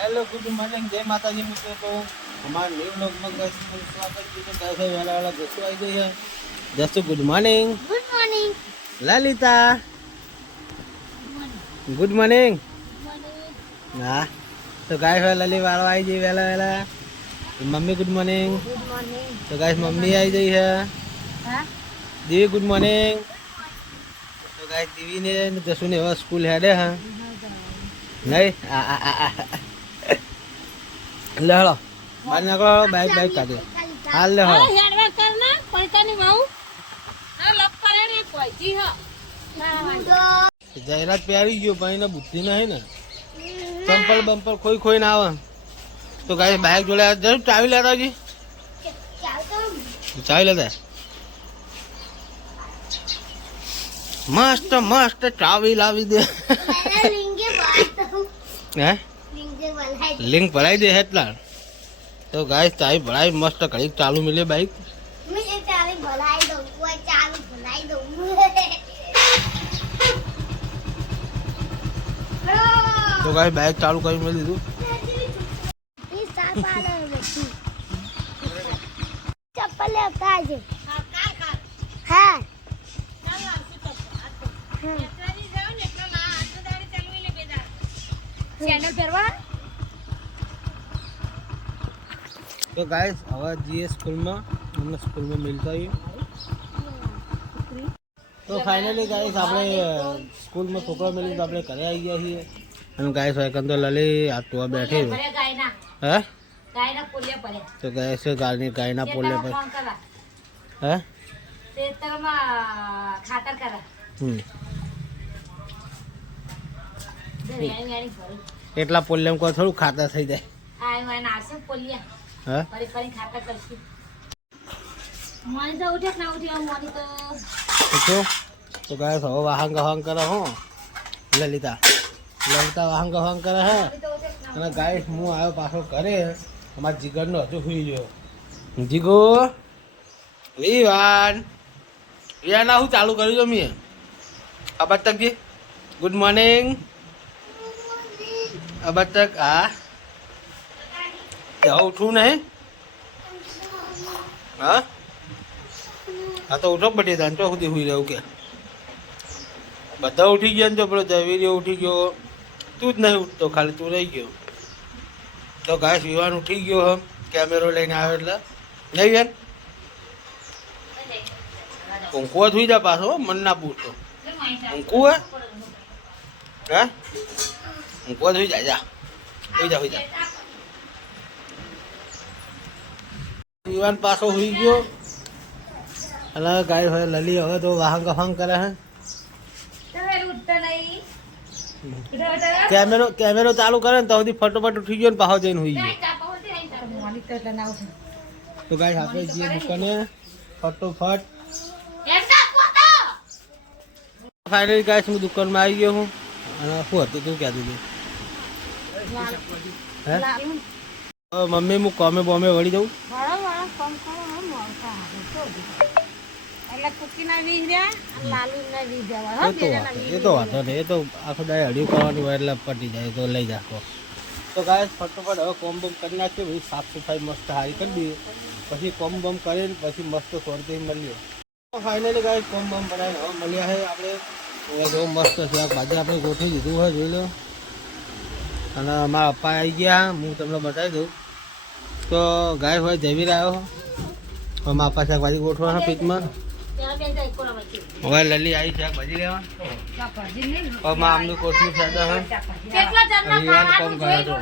Hello good morning जय माता जी मित्रों। तो हमारे न्यू लोग में स्वागत की तो कैसे वाला वाला जसू आई गई है। Jasu good morning. Good morning. Lalita good morning. हाँ तो गाइस लली वाला आई गई वेला वेला। Mummy good morning. Good morning. तो गाइस मम्मी आई गई है। हाँ दीवी गुड मॉर्निंग। तो गाइस दीवी ने जसू ने वो स्कूल हेडे हैं नहीं ले हलो बाहर निकलो बाइक बाइक काट दे हाल ले हलो हेडवे करना पैसा नहीं भाऊ ना लप करे रे पैसी हो जाहिरात प्यारी गयो भाई ने बुद्धि नहीं ना चंपल बम्पर खोई खोई ना आवे तो गाइस बाइक जोड़े जरूर चाबी लेता जी चाबी लेता मस्त मस्त चाबी लावी दे हैं लिंक भराई दे हेटला तो गाइस चाबी भराई मस्त घड़ी चालू मिले बाइक मुझे चाबी भलाई दो वो चाबी भलाई दो तो गाइस बाइक चालू कर मिल दीदू ये साफ आ रहा है चप्पल लेता है हां चैनल परवा तो गाइस हवा जीए स्कूल में हमने स्कूल में मिलता ही तो फाइनली गाइस આપણે સ્કૂલ માં છોકરા મળી તો આપણે ઘરે આવી ગયા છીએ અને ગાઈસ વાયકન તો લલી આ તો બેઠી હે ગાયના પોલે પડે તો ગાઈસ ગાયના પોલે પર હે ખેતરમાં ખાતર કરે એટલા પોલે કોઈ થોડું ખાતર થઈ જાય આ મને આસે પોલિયા હે ફરી ફરી ખાતર કરશું મોની તો ઉઠે ના ઉઠે મોની તો तो गाइस हो वाहन गहन करे हो ललिता ललिता वाहन गहन करे है અને ગાઈસ હું આવ્યો પાછો ઘરે અમાર જીગરનો હજુ સુઈ ગયો જીગો વિવાન વિવાના હું ચાલુ કર્યું છો મેં અબાદ તક જી ગુડ મોર્નિંગ અબાદ તક હા તો ઉઠું નહીં હા હા તો ઉઠો બધી દાંતો સુધી સુઈ રહ્યું કે બધા ઉઠી ગયા ને તો પેલો જવીરીઓ ઉઠી ગયો તું જ નહીં ઉઠતો ખાલી તું રહી ગયો તો ગાય વિવાન ઉઠી ગયો હમ કેમેરો લઈને આવ્યો એટલે નહીં બેન ઊંઘવા થઈ જા પાછો મન ના પૂછતો ઊંઘવું હે ઊંઘવા થઈ જાય જા હોઈ જા વિવાન પાછો હોઈ ગયો અને ગાય હવે લલી હવે તો વાહન ગફાંગ કરે હે કેમેરો ચાલુ કરે ને તો સુધી ફટોફટ ઉઠી ગયો ને પાછો જઈને હોઈ ગયો તો ગાય આપણે જે દુકાને ફટોફટ ફાઇનલી ગાય હું દુકાનમાં આવી ગયો હું અને શું હતું તું ક્યાં દીધું હે મમ્મી હું કોમે બોમે વળી દઉં એ તો વાંધો નહીં એ તો આખો દાય હળિયું કરવાનું હોય એટલે પટી જાય તો લઈ જાખો તો ગાય ફટોફટ હવે કોમ બમ કરી નાખીએ પછી સાફ સફાઈ મસ્ત સારી કરી દઈએ પછી કોમ બમ કરીને પછી મસ્ત શાંતિથી મળીએ ફાઇનલી ગાય કોમ બમ બનાવીને હવે મળ્યા છે આપણે જો મસ્ત છે ભાજી આપણે ગોઠવી દીધું હોય જોઈ લો અને મારા પપ્પા આવી ગયા હું તમને બતાવી દઉં તો ગાય હોય જમી રહ્યો હવે મારા પપ્પા શાકભાજી ગોઠવાના પીઠમાં હવે લલી આવી શાકભાજી લેવા હવે માં આમનું કોથમી ફાયદા હોય વિવાન કોમ કરે તો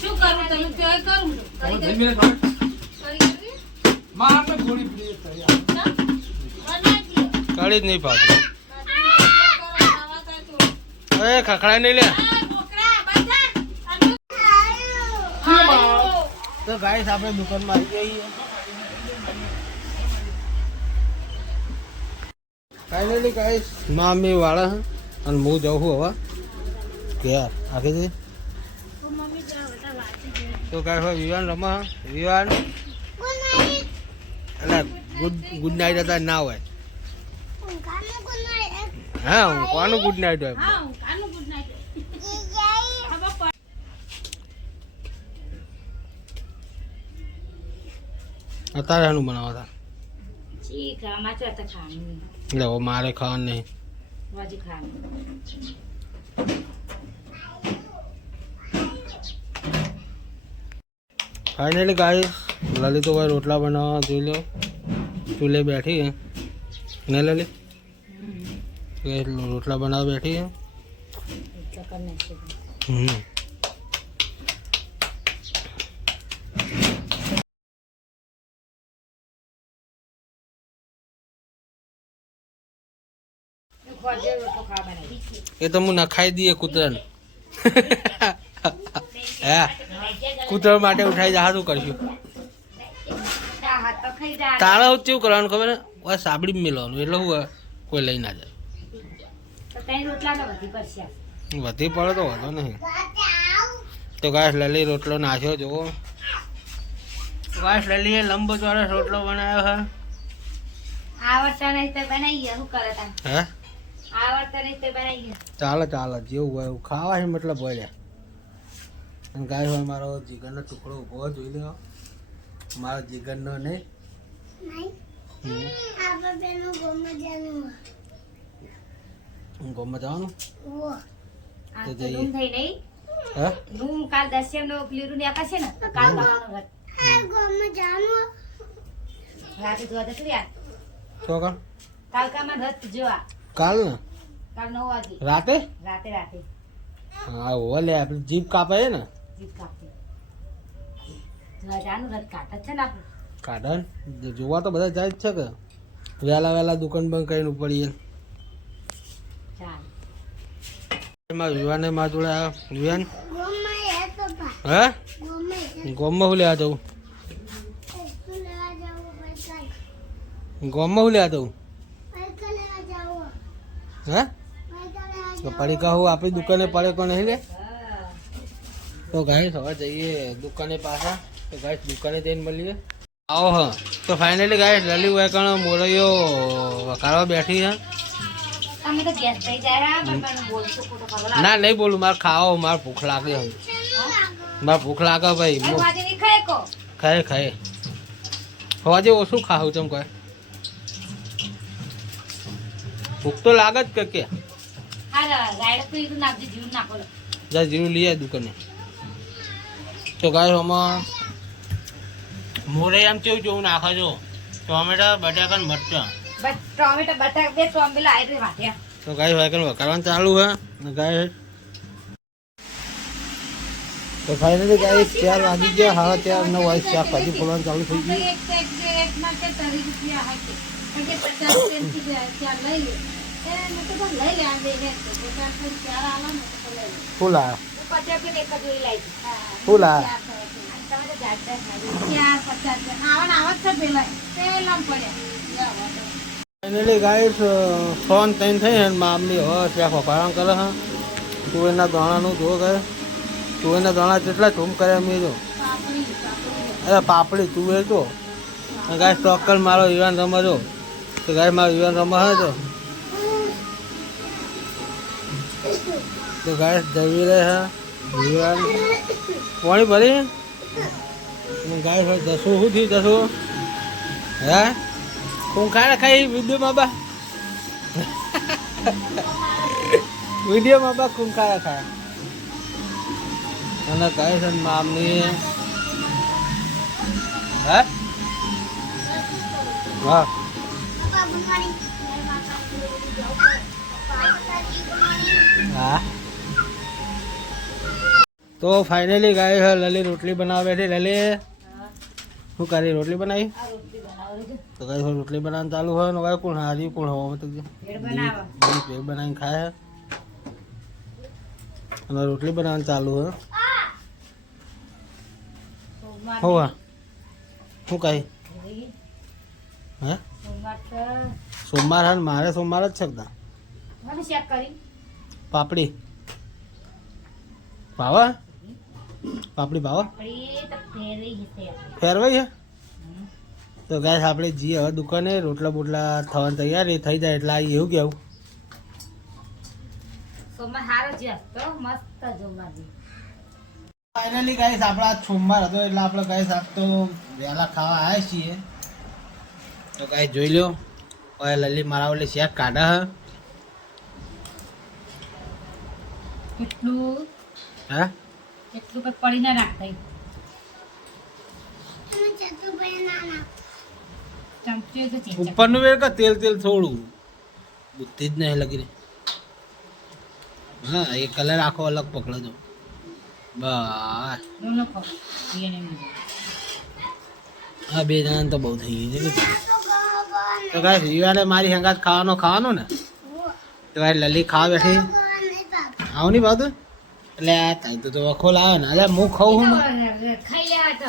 શું કરું તમે કઈ કરું કાળી જ નહીં પાડતી એ ખખડાય નહીં લે તો ગાઈસ આપણે દુકાનમાં આવી જઈએ ફાઇનલી ગાઈસ મામી વાળા હે અને હું જાઉં છું હવે ઘેર આખી જઈ તો ગાઈસ હવે વિવાન રમા વિવાન એટલે ગુડ નાઇટ હતા ના હોય હા હું કોનું ગુડ નાઇટ હોય અત્યારે એનું બનાવતા એટલે હવે મારે ખાવાનું નહીં ફાઇનલી ગાઈસ લલિતો ભાઈ રોટલા બનાવવા જોઈ લો ચૂલે બેઠી હે ને લલિત રોટલા બનાવવા બેઠી હે એ તો હું નખાઈ દઈએ કૂતરાને હા કૂતરા માટે ઉઠાઈ જા શું કરશું તારા કેવું કરવાનું ખબર હે સાબડી મેળવાનું એટલે શું કોઈ લઈ ના જાય વધી પડે તો વાંધો નહીં તો ગાય લલી રોટલો નાખ્યો જુઓ ગાય લલીએ લંબો ચોરસ રોટલો બનાવ્યો હે આવડતા નહીં તો બનાવીએ શું કરે તા હે આવડતા નહીં તો બનાવીએ ચાલે ચાલે જેવું હોય એવું ખાવા છે મતલબ હોય અને ગાય હોય મારો જીગરનો ટુકડો ઊભો જોઈ લો મારો જીગરનો નહીં ગોમાં જવાનું તો જઈએ હા હું કાલ દસ્યમ નો પ્લીરું ને આકાશે ને તો કાલ આવવાનું રાતે જોવા જતું યાર શું કામ કાલ કામાં રથ જોવા કાલ ને કાલ 9 વાગે રાતે રાતે હા ઓલે આપણે જીપ કાપે ને જીપ કાપી જોવા જાનું રથ કાઢે છે ને આપણે કાઢન જોવા તો બધા જાય જ છે કે વહેલા દુકાન બંધ કરીને ઉપડીએ ચાલ એમાં વિવાને માં જોડે આ વિવાન હે ગોમમાં હું લેવા જવું ગોમમાં હું લેવા જવું હે તો પડીકા હું આપણી દુકાને પડે કોણ નહીં લે તો ગાઈસ હવે જઈએ દુકાને પાછા તો ગાઈસ દુકાને જઈને મળીએ આવો હા તો ફાઇનલી ગાઈસ લલી વેકણ મોરૈયો વકારવા બેઠી છે તમે તો ગેસ થઈ જાય પણ બોલશો ખોટો કરવા ના નહીં બોલું મારે ખાવો મારે ભૂખ લાગે હવે મારે ભૂખ લાગે ભાઈ વાજે ની ખાય કો ખાય હવાજે ઓછું ખાવું ચમ કહે ભૂખ તો લાગે જ કે હા ગાઈડ તો ઈ નાખજે જીવ નાખો જા જીરું લઈ આય દુકાને તો ગાય આમાં મોરે આમ કેવું જેવું નાખો છો ટોમેટા બટાકા ને મરચાં ટોમેટો બટાકા બે ટોમેલા આઈ રે વાટ્યા તો ગાય વાયકન વકારવાનું ચાલુ હે ને ગાય તો ફાઇનલી ગાય 4 વાગી ગયા હા 4 9 વાગે શાકભાજી ફોલવાનું ચાલુ થઈ ગયું એક માં કે 30 રૂપિયા હાકે કે 50 સેન્ટ થી ચાર લઈ લે એ મેં તો લઈ લે આ દે હે તો 50 સેન્ટ ચાર આલા ને તો લઈ લે ફૂલા 50 કે એક જોઈ લઈ ફૂલા તમે તો જાતા ચાર 50 આવત છે પેલા પડ્યા ફાઇનલી ગાય ફોન તૈન થઈ ને મામની હો શાક વકારણ કરે હા તુવેરના દાણાનું જો ગાય તુવેરના દાણા કેટલા ધૂમ કર્યા મેં જો અરે પાપડી તુવેર તો ગાય ચોક્કલ મારો વિવાન રમા જો તો ગાય મારો વિવાન રમા હે તો ગાય જવી રહે હે વિવાન પાણી ભરી ગાય દસું શું થયું દસું હે ખૂંખાડા ખાઈ વિડીયોમાં બા વિડીયોમાં બા ખૂંખાડા ખાય અને કહે છે મામની હે હા હા તો ફાઇનલી ગાય છે લલી રોટલી બનાવે છે લલી શું કરી રોટલી બનાવી તો કઈ રોટલી બનાવવાનું ચાલુ હોય ને ભાઈ કોણ હાજી કોણ હવા તો પેટ બનાવીને ખાય અને રોટલી બનાવવાનું ચાલુ હોય હોવા શું કહી હે સોમવાર હા ને મારે સોમવાર જ છે બધા મને ચેક કરી પાપડી ભાવા પાપડી ભાવા આપણી તો ફેરી હશે ફેરવાઈ છે તો ગાઈસ આપણે જઈએ હવે દુકાને રોટલા બોટલા થવાની તૈયારી થઈ જાય એટલે આવી એવું કેવું સોમવાર હારો જ તો મસ્ત જોવા દે ફાઇનલી ગાઈસ આપણા આજ સોમવાર હતો એટલે આપણે ગાઈસ આજ તો વહેલા ખાવા આવ્યા છીએ તો ગાઈસ જોઈ લો ઓય લલી મારા ઓલે શેક કાઢા હ કેટલું હા કેટલું કઈ પડી ના રાખતા ચમચી તો ચેક ઉપરનું વેર કે તેલ તેલ થોડું બુદ્ધિ જ નહીં લગી રહી હા એ કલર આખો અલગ પકડો છો બસ નો ખાવ એને હા બે જણા તો બહુ થઈ ગયું છે તો ગાઈસ યુવાને મારી હંગાત ખાવાનું ને તો ભાઈ લલી ખાવા બેઠી આવું નહીં ભાવતું એટલે આ થાય તો વખો લાવે ને અરે હું ખાઉં હું ખાઈ લેવા તો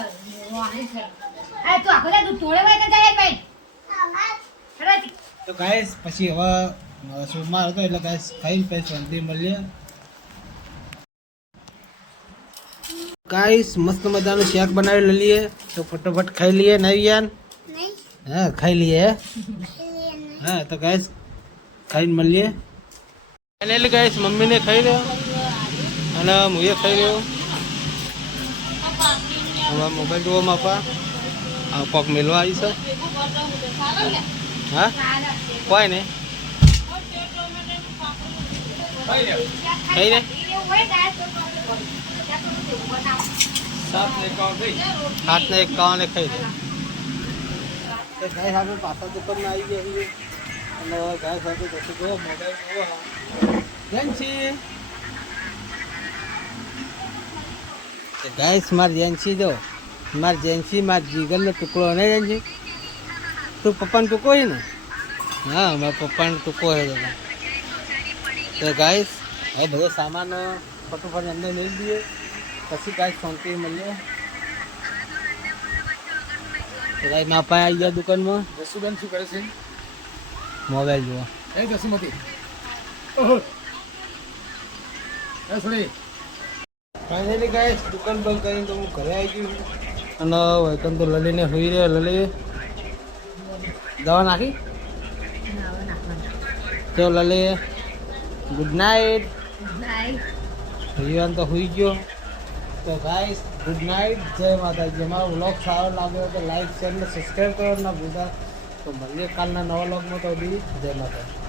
અરે તું આખો તું તોડે ભાઈ કે જાય ભાઈ તો ગાઈસ પછી હવે સોમવાર હતો એટલે ગાઈસ ખાઈને પછી શાંતિ મળીએ ગાઈસ મસ્ત મજાનું શાક બનાવી લઈએ તો ફટોફટ ખાઈ લઈએ નહીં યાર હા ખાઈ લઈએ હા તો ગાઈસ ખાઈને મળીએ ફાઇનલી ગાઈસ મમ્મીને ખાઈ રહ્યો અને હું એ ખાઈ રહ્યો હવે મોબાઈલ જોવા માપા આ પગ મેળવા આવી છે હા કોઈ નહીં ખાઈ રે હાથને એક કાવાને ખાઈ દે ગાય સાથે પાછા દુકાનમાં આવી ગયા છીએ અને ગાય સાથે પછી જો મોબાઈલ જોવો જેન્સી ગાઈસ માર જેન્સી જો માર જેન્સી માર જીગરનો ટુકડો નહીં જેન્સી તું પપ્પાનો ટૂંકો છે ને હા મારા પપ્પાનો ટૂંકો છે દાદા તો ગાઈસ હવે બધો સામાન ફટોફટ અંદર લઈ દઈએ પછી ગાઈસ શાંતિ મળીએ તો ગાઈસ માપા આવી ગયા દુકાનમાં જસુબેન શું કરે છે મોબાઈલ જોવા એ જસુમતી ઓહો એ સોરી ફાઇનલી ગાઈસ દુકાન બંધ કરીને તો હું ઘરે આવી ગયો અને વૈકન તો લલીને હોઈ રહ્યો લલી દવા નાખી તો લલી ગુડ નાઇટ યુવાન તો હોઈ ગયો તો ગાઈસ ગુડ નાઇટ જય માતાજી અમારો વ્લોગ સારો લાગ્યો તો લાઈક શેર અને સબસ્ક્રાઈબ કરો ના ભૂલતા તો મળીએ કાલના નવા વ્લોગમાં તો જય માતાજી